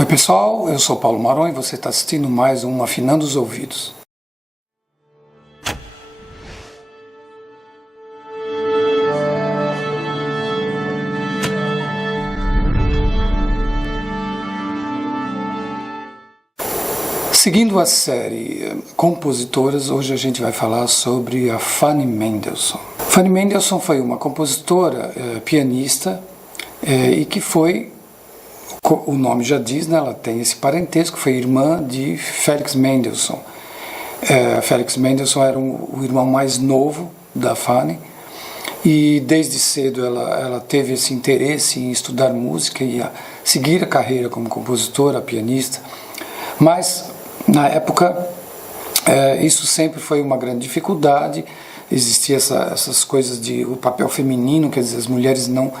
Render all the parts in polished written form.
Oi pessoal, eu sou Paulo Maron e você está assistindo mais um Afinando os Ouvidos. Seguindo a série Compositoras, hoje a gente vai falar sobre a Fanny Mendelssohn. Fanny Mendelssohn foi uma compositora, pianista, e que foi, o nome já diz, né, ela tem esse parentesco, foi irmã de Felix Mendelssohn. Felix Mendelssohn era o irmão mais novo da Fanny, e desde cedo ela teve esse interesse em estudar música e a seguir a carreira como compositora, pianista, mas na época isso sempre foi uma grande dificuldade. Existia essas coisas de o papel feminino, quer dizer, as mulheres não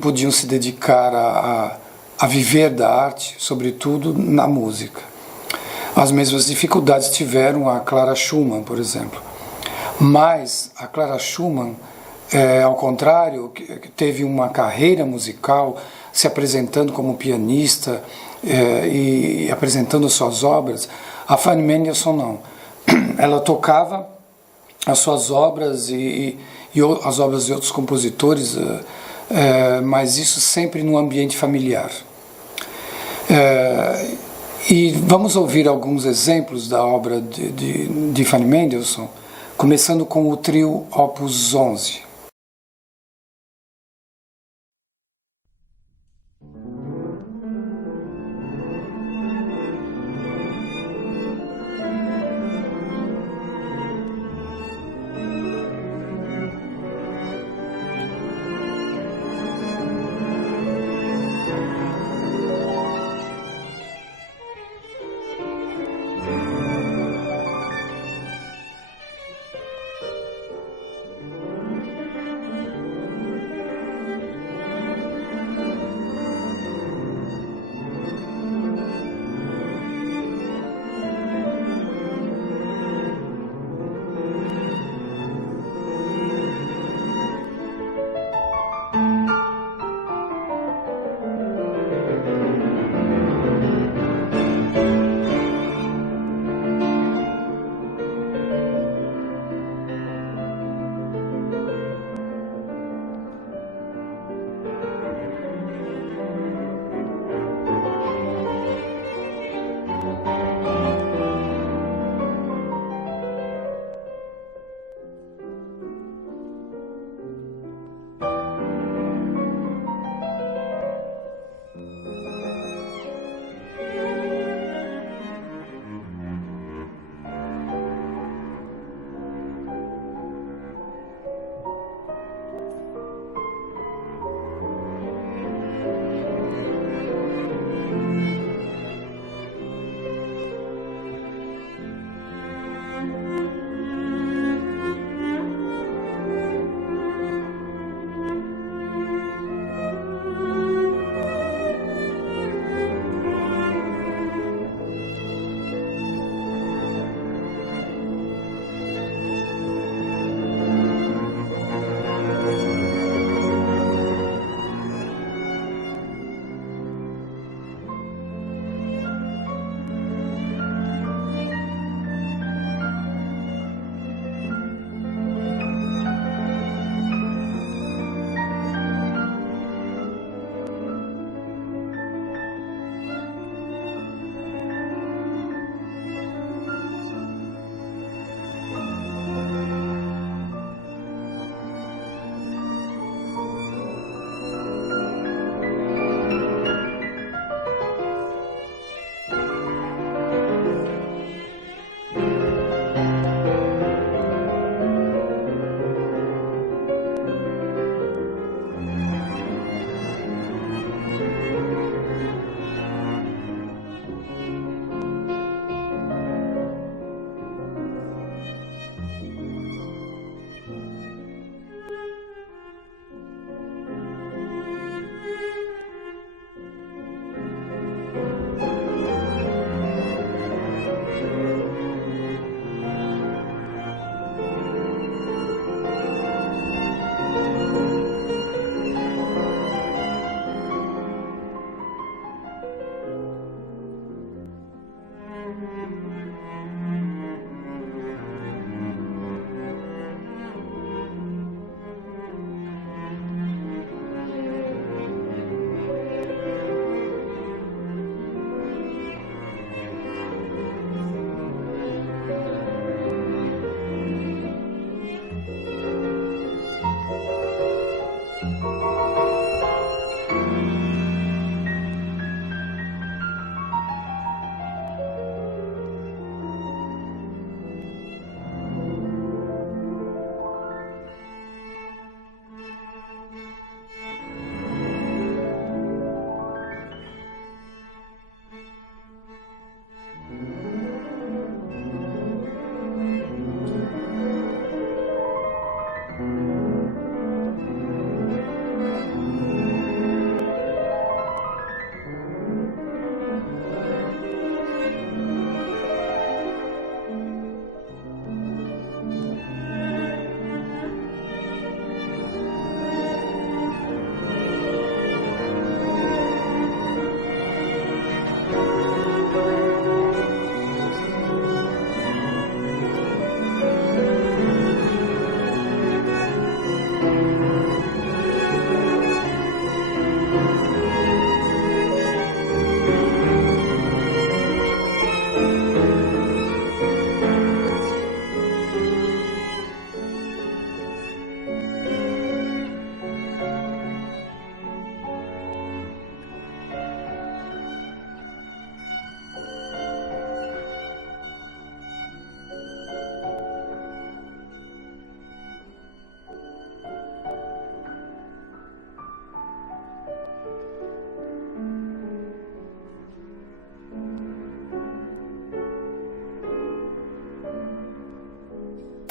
podiam se dedicar a viver da arte, sobretudo na música. As mesmas dificuldades tiveram a Clara Schumann, por exemplo. Mas a Clara Schumann, ao contrário, teve uma carreira musical, se apresentando como pianista e apresentando suas obras. A Fanny Mendelssohn não. Ela tocava as suas obras e as obras de outros compositores, mas isso sempre no ambiente familiar. E vamos ouvir alguns exemplos da obra de Fanny Mendelssohn, começando com o trio Opus 11.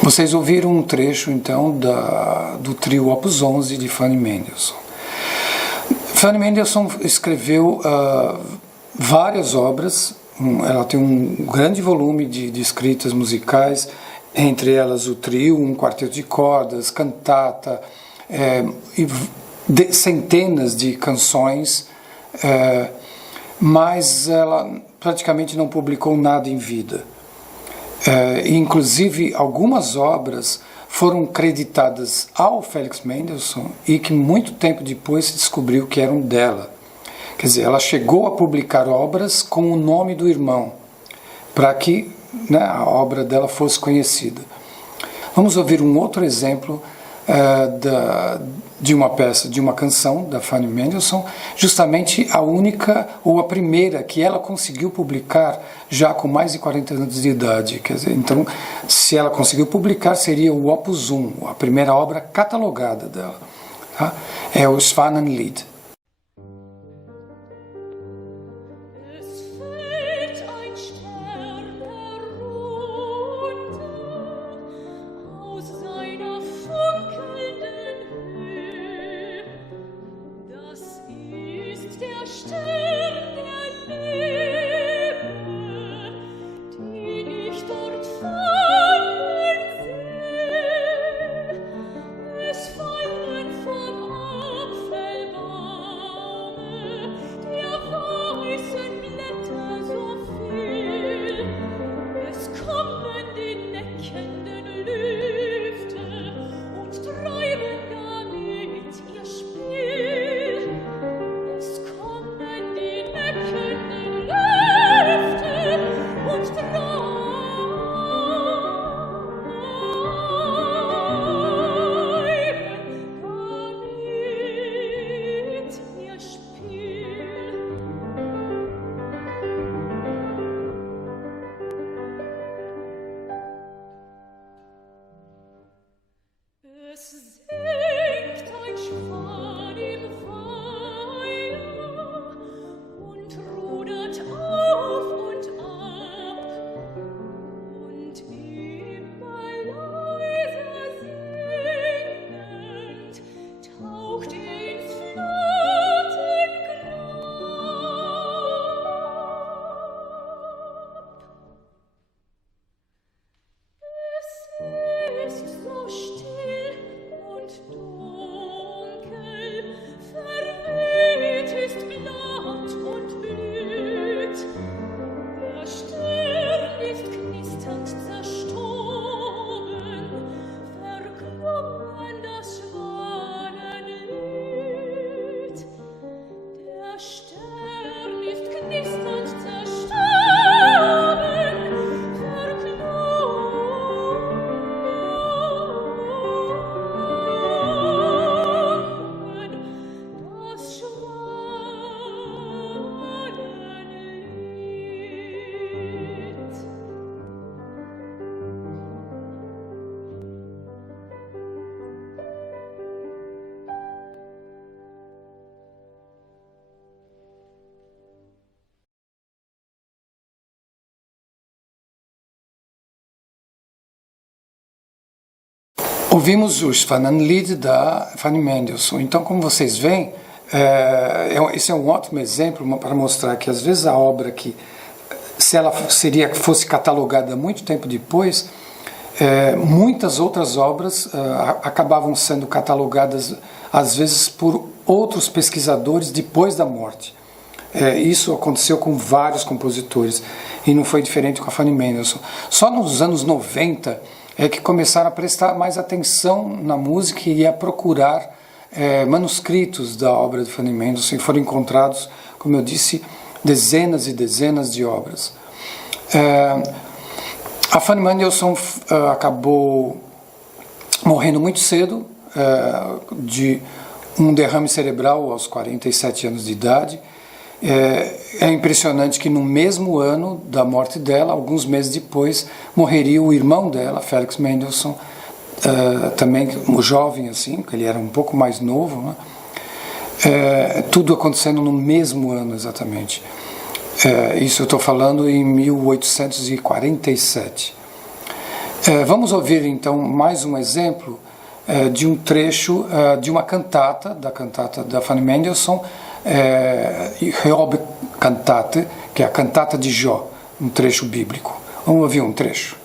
Vocês ouviram um trecho, então, do trio Opus 11 de Fanny Mendelssohn. Fanny Mendelssohn escreveu várias obras, ela tem um grande volume de escritas musicais, entre elas o trio, um quarteto de cordas, cantata, e centenas de canções, mas ela praticamente não publicou nada em vida. Inclusive, algumas obras foram creditadas ao Felix Mendelssohn e que muito tempo depois se descobriu que eram dela. Quer dizer, ela chegou a publicar obras com o nome do irmão, para que, né, a obra dela fosse conhecida. Vamos ouvir um outro exemplo de uma peça, de uma canção da Fanny Mendelssohn, justamente a única ou a primeira que ela conseguiu publicar já com mais de 40 anos de idade. Quer dizer, então, se ela conseguiu publicar, seria o Opus 1, a primeira obra catalogada dela. Tá? É o Schwanenlied. Ouvimos o Schwanenlied da Fanny Mendelssohn. Então, como vocês veem, esse é um ótimo exemplo para mostrar que às vezes a obra que, se ela fosse catalogada muito tempo depois, muitas outras obras acabavam sendo catalogadas às vezes por outros pesquisadores depois da morte. Isso aconteceu com vários compositores e não foi diferente com a Fanny Mendelssohn. Só nos anos 90 é que começaram a prestar mais atenção na música e a procurar manuscritos da obra de Fanny Mendelssohn, e foram encontrados, como eu disse, dezenas e dezenas de obras. A Fanny Mendelssohn acabou morrendo muito cedo, de um derrame cerebral aos 47 anos de idade. É impressionante que no mesmo ano da morte dela, alguns meses depois, morreria o irmão dela, Felix Mendelssohn, também jovem assim, porque ele era um pouco mais novo, né? Tudo acontecendo no mesmo ano exatamente. Isso eu estou falando em 1847. Vamos ouvir então mais um exemplo de um trecho de uma cantata, da cantata da Fanny Mendelssohn, Job-Kantate, que é a cantata de Jó, um trecho bíblico. Vamos ouvir um trecho.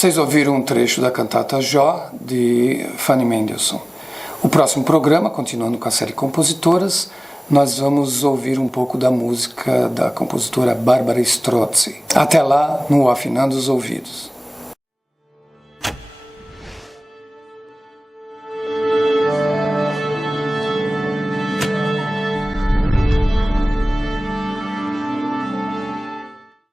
Vocês ouviram um trecho da cantata Jó, de Fanny Mendelssohn. O próximo programa, continuando com a série Compositoras, nós vamos ouvir um pouco da música da compositora Bárbara Strozzi. Até lá, no Afinando os Ouvidos.